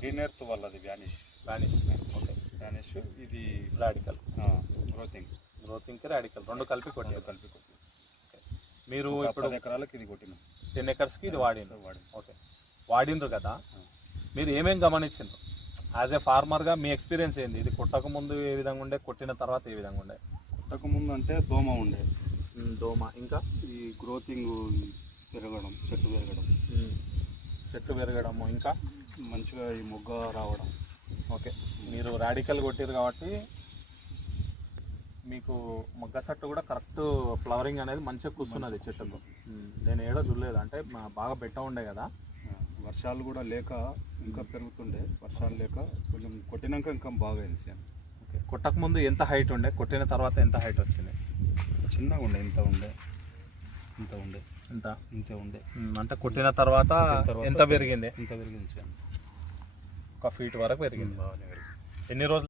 Green earth వాళ్ళది vanish. Okay. Vanish ఇది radical. గ్రోతింగ్కి radical రెండు కలిపి కొట్టి. మీరు ఇప్పుడు 10 ఎకరాలకు ఇది కొట్టిన. 10 ఎకర్స్కి ఇది వాడింది. ఓకే, వాడిండ్రు కదా. మీరు ఏమేమి గమనించారు యాజ్ ఏ ఫార్మర్గా? మీ ఎక్స్పీరియన్స్ ఏంది? ఇది కొట్టక ముందు ఏ విధంగా ఉండే, కొట్టిన తర్వాత ఏ విధంగా ఉండే? కొట్టక ముందు అంటే దోమ ఉండే. దోమ, ఇంకా ఈ గ్రోతింగ్ పెరగడం, చెట్టు పెరగడము, ఇంకా మంచిగా ఈ మొగ్గ రావడం. ఓకే, మీరు రాడికల్ కొట్టారు కాబట్టి మీకు మొగ్గ సట్టు కూడా కరెక్ట్ ఫ్లవరింగ్ అనేది మంచిగా కూర్చున్నది చెట్టుకు. నేను ఏడో చూడలేదు, అంటే బాగా బెట్ట ఉండే కదా. వర్షాలు కూడా లేక ఇంకా పెరుగుతుండే, వర్షాలు లేక కొంచెం కొట్టినాక ఇంకా బాగా అయింది. ఓకే, కొట్టక ముందు ఎంత హైట్ ఉండే, కొట్టిన తర్వాత ఎంత హైట్ వచ్చింది? చిన్నగా ఉండే, ఇంత ఉండే. అంటే కొట్టిన తర్వాత ఎంత పెరిగింది? ఇంత పెరిగింది. ఒక ఫీట్ వరకు పెరిగింది. ఎన్ని రోజులు?